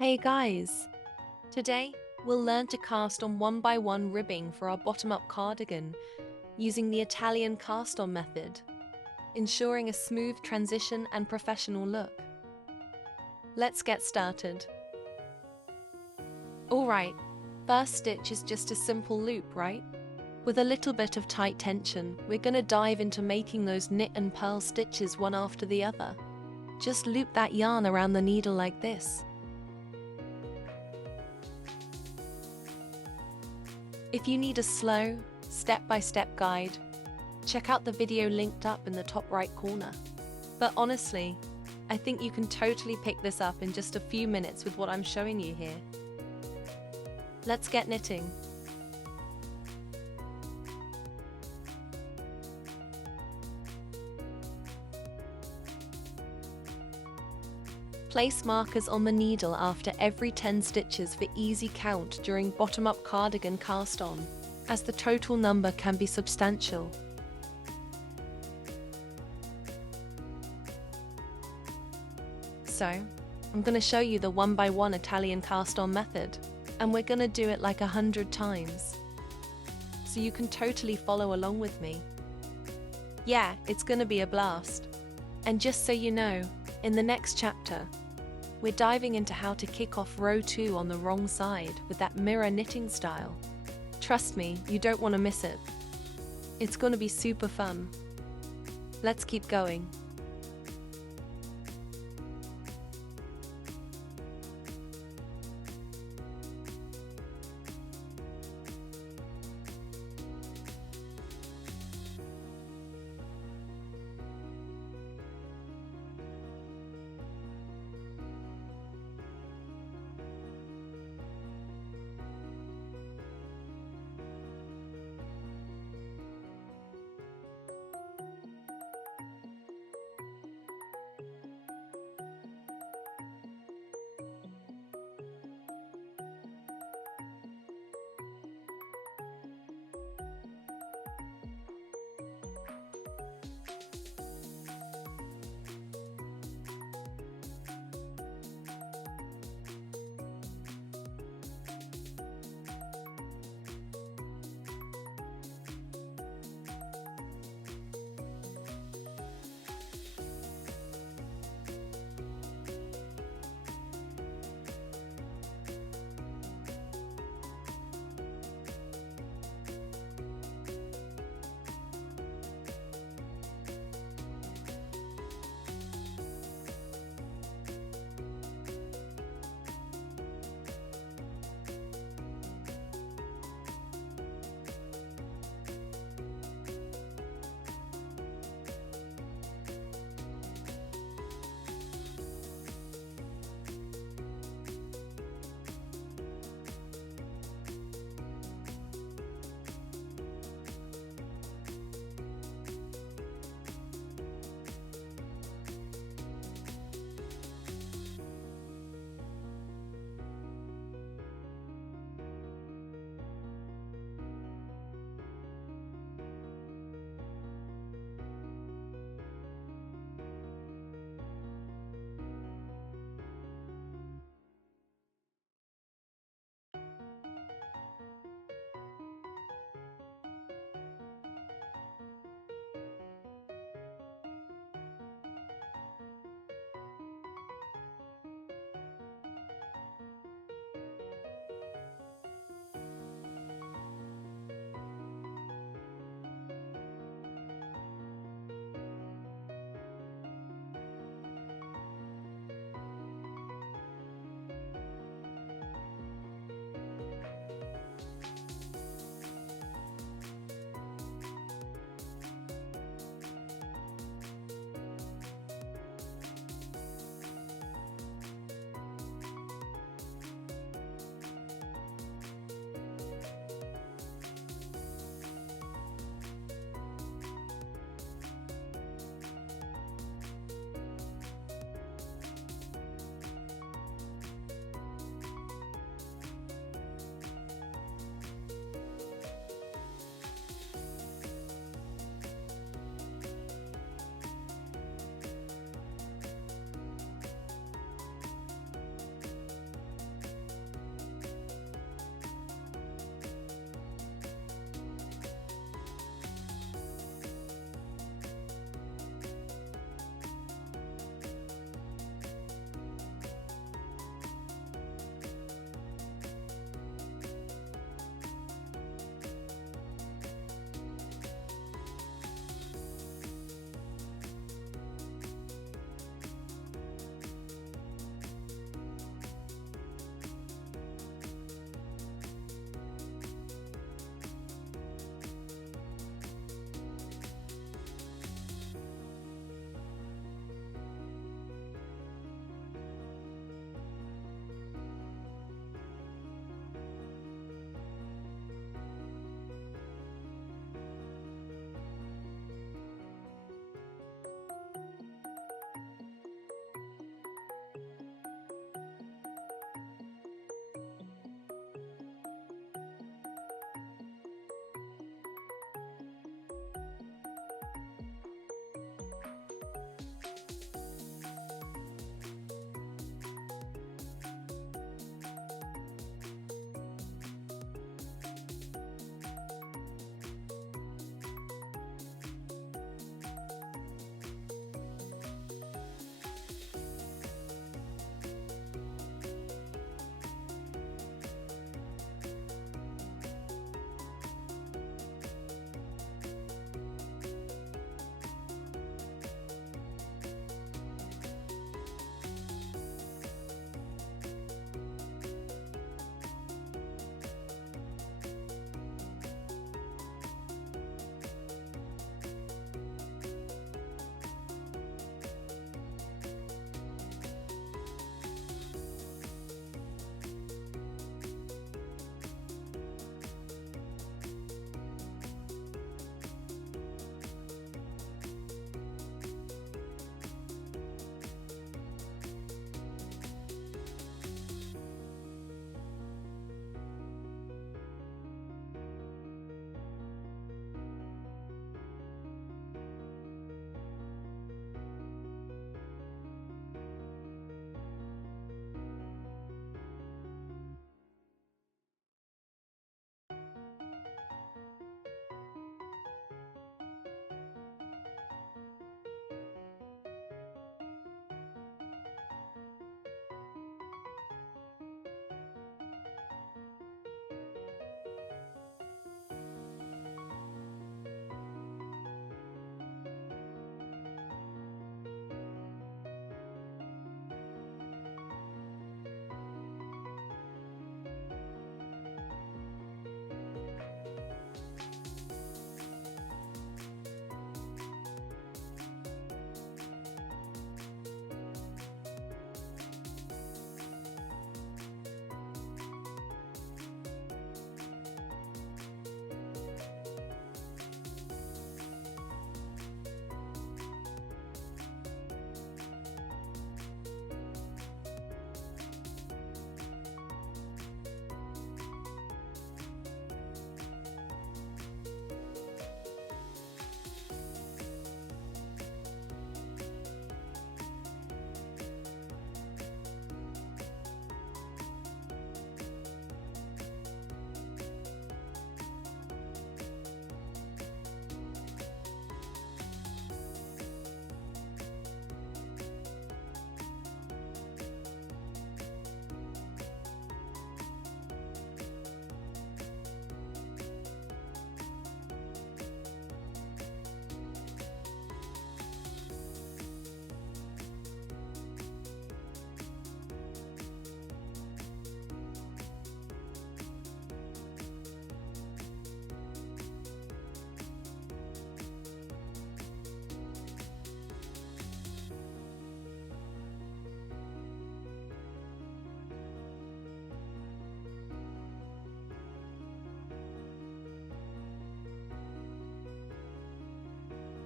Hey guys! Today, we'll learn to cast on one by one ribbing for our bottom-up cardigan using the Italian cast-on method, ensuring a smooth transition and professional look. Let's get started. Alright, first stitch is just a simple loop, right? With a little bit of tight tension, we're gonna dive into making those knit and purl stitches one after the other. Just loop that yarn around the needle like this. If you need a slow, step-by-step guide, check out the video linked up in the top right corner. But honestly, I think you can totally pick this up in just a few minutes with what I'm showing you here. Let's get knitting. Place markers on the needle after every 10 stitches for easy count during bottom-up cardigan cast on, as the total number can be substantial. So, I'm going to show you the one by one Italian cast on method, and we're going to do it like 100 times. So you can totally follow along with me. Yeah, it's going to be a blast. And just so you know, in the next chapter, we're diving into how to kick off row 2 on the wrong side with that mirror knitting style. Trust me, you don't want to miss it. It's going to be super fun. Let's keep going.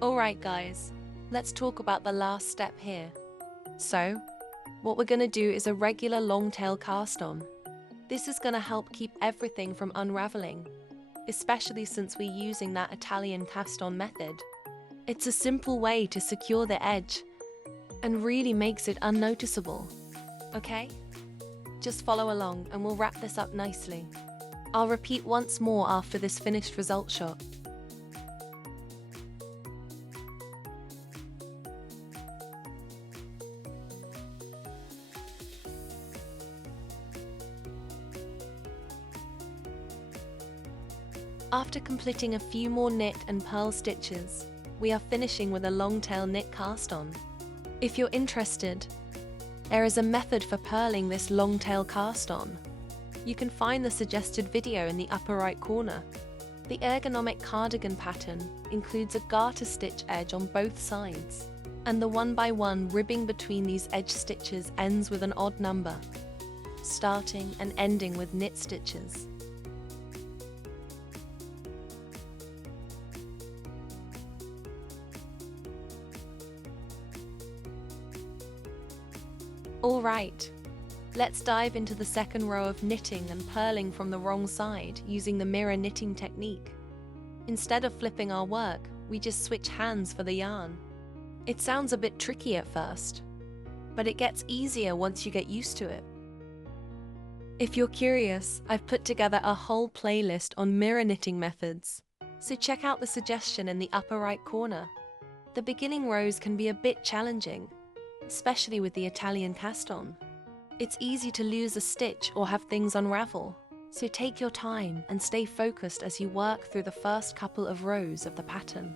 Alright guys, let's talk about the last step here. So, what we're going to do is a regular long tail cast on. This is going to help keep everything from unraveling, especially since we're using that Italian cast on method. It's a simple way to secure the edge and really makes it unnoticeable. Okay? Just follow along and we'll wrap this up nicely. I'll repeat once more after this finished result shot. After completing a few more knit and purl stitches, we are finishing with a long tail knit cast on. If you're interested, there is a method for purling this long tail cast on. You can find the suggested video in the upper right corner. The Ergonomic Cardigan pattern includes a garter stitch edge on both sides, and the 1x1 ribbing between these edge stitches ends with an odd number, starting and ending with knit stitches. Alright, let's dive into the second row of knitting and purling from the wrong side using the mirror knitting technique. Instead of flipping our work, we just switch hands for the yarn. It sounds a bit tricky at first, but it gets easier once you get used to it. If you're curious, I've put together a whole playlist on mirror knitting methods, so check out the suggestion in the upper right corner. The beginning rows can be a bit challenging, especially with the Italian cast on. It's easy to lose a stitch or have things unravel, so take your time and stay focused as you work through the first couple of rows of the pattern.